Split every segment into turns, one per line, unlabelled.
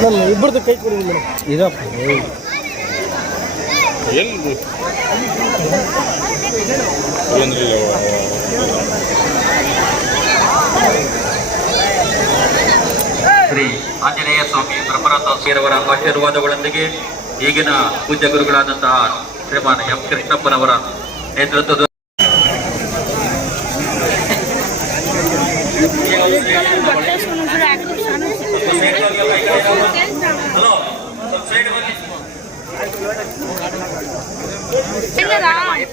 ನಮ್ಮ ಇಬ್ಬರದ್ದು ಕೈ ಕೊಡಿ ಮೇಡಮ್ ಇದಪ್ಪ
ಎಲ್ಲಿ
ಆಂಜನೇಯ ಸ್ವಾಮಿ ಬ್ರಹ್ಮರಥರವರ ಆಶೀರ್ವಾದಗಳೊಂದಿಗೆ ಈಗಿನ ಪೂಜ್ಯ ಗುರುಗಳಾದಂತಹ ಶ್ರೀಮಾನ್ ಎಂ ಕೃಷ್ಣಪ್ಪನವರ ನೇತೃತ್ವದ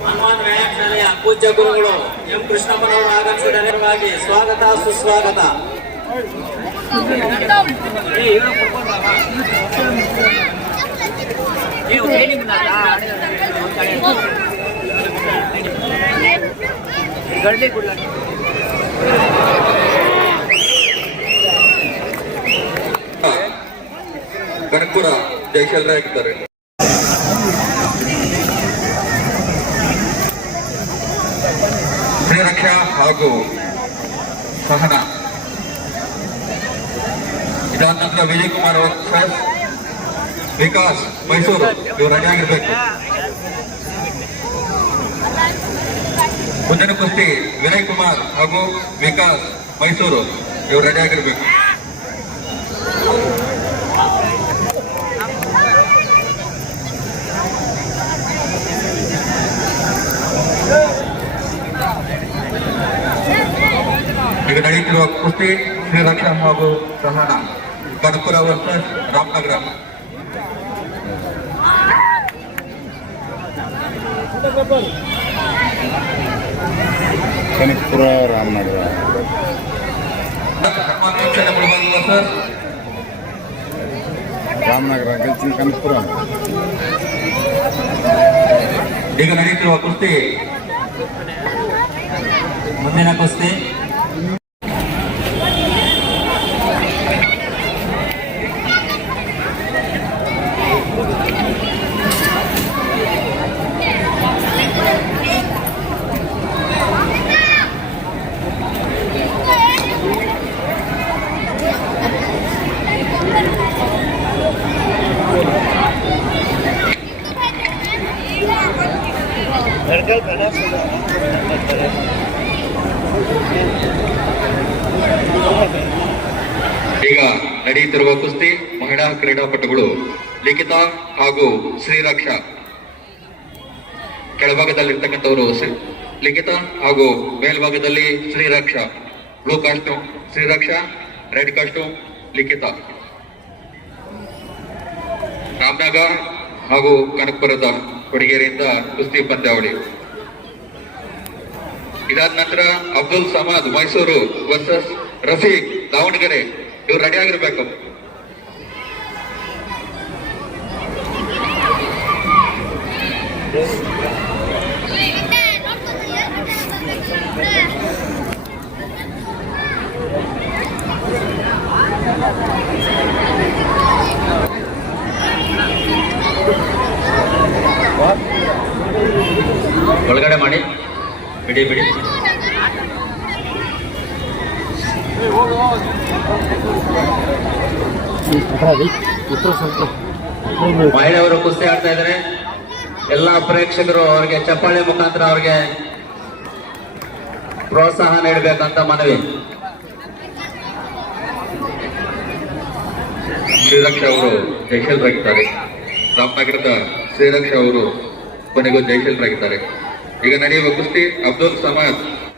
ಹನುಮಾನ್ ವ್ಯಾಯಾಮ ಶಾಲೆಯ ಪೂಜ್ಯ ಗುರುಗಳು ಎಂ ಕೃಷ್ಣಪ್ಪನವರು ಆಗಮಿಸಿದ್ದಾರೆ ಹಾಗಾಗಿ ಸ್ವಾಗತ ಸುಸ್ವಾಗತ
ಕನಕಪುರ ಜಯಶೀಲರ ಇರ್ತಾರೆ ಹಾಗೂ ಸಹನ. ಇದಾದ ನಂತರ ವಿಜಯ್ ಕುಮಾರ್ ಸರ್ ವಿಕಾಸ್ ಮೈಸೂರು, ಇವರು ರೆಡಿ ಆಗಿರ್ಬೇಕು. ಮುಂದಿನ ಕುಸ್ತಿ ವಿನಯ್ ಕುಮಾರ್ ಹಾಗೂ ವಿಕಾಸ್ ಮೈಸೂರು, ಇವರು ರೆಡಿ ಈಗ ನಡೆಯುತ್ತಿರುವ ಕುಸ್ತಿ ಶ್ರೀರಕ್ಷಾ ಹಾಗೂ ಸಹನ ಕನಕಪುರ ವರ್ಸಸ್ ರಾಮನಗರ
ಕನಕಪುರ ರಾಮನಗರ
ಸರ್
ರಾಮನಗರ ಗೆಲ್ತೀನಿ ಕನಕಪುರ
ಈಗ ನಡೆಯುತ್ತಿರುವ ಕುಸ್ತಿ
ಮುಂದಿನ ಕುಸ್ತಿ
ಈಗ ನಡೆಯುತ್ತಿರುವ ಕುಸ್ತಿ ಮಹಿಳಾ ಕ್ರೀಡಾಪಟುಗಳು ಲಿಖಿತ ಹಾಗೂ ಶ್ರೀರಕ್ಷ. ಕೆಳಭಾಗದಲ್ಲಿರ್ತಕ್ಕಂಥವರು ಲಿಖಿತ ಹಾಗೂ ಮೇಲ್ಭಾಗದಲ್ಲಿ Shreeraksha. Blue costume, Shreeraksha, red costume, Likhita. Ramanagara ಹಾಗೂ ಕನಕಪುರದ ಕೊಡಿಗೆರೆಯಿಂದ ಕುಸ್ತಿ ಪಂದ್ಯಾವಳಿ. ಇದಾದ ನಂತರ ಅಬ್ದುಲ್ ಸಮಾದ್ ಮೈಸೂರು ವರ್ಸಸ್ ರಫೀಕ್ ದಾವಣಗೆರೆ, ಇವ್ರು ರೆಡಿ ಆಗಿರ್ಬೇಕು. ಒಳಗಡೆ ಬಿಡಿ ಬಿಡಿ.
ಮಹಿಳೆಯವರು ಕುಸ್ತಿ ಆಡ್ತಾ ಇದ್ದಾರೆ. ಎಲ್ಲಾ ಪ್ರೇಕ್ಷಕರು ಅವ್ರಿಗೆ ಚಪ್ಪಾಳೆ ಮುಖಾಂತರ ಅವ್ರಿಗೆ ಪ್ರೋತ್ಸಾಹ ನೀಡಬೇಕಂತ ಮನವಿ.
ಶ್ರೀರಕ್ಷ ಅವರು ಜಯಶೀಲರಾಗಿದ್ದಾರೆ ರಾಮನಗರದ ಶ್ರೀರಕ್ಷ ಅವರು ಕೊನೆಗೂ ಜಯಶೀಲರಾಗಿದ್ದಾರೆ ಈಗ ನಡೆಯುವ ಕುಸ್ತಿ ಅಬ್ದುಲ್ ಸಮಾದ್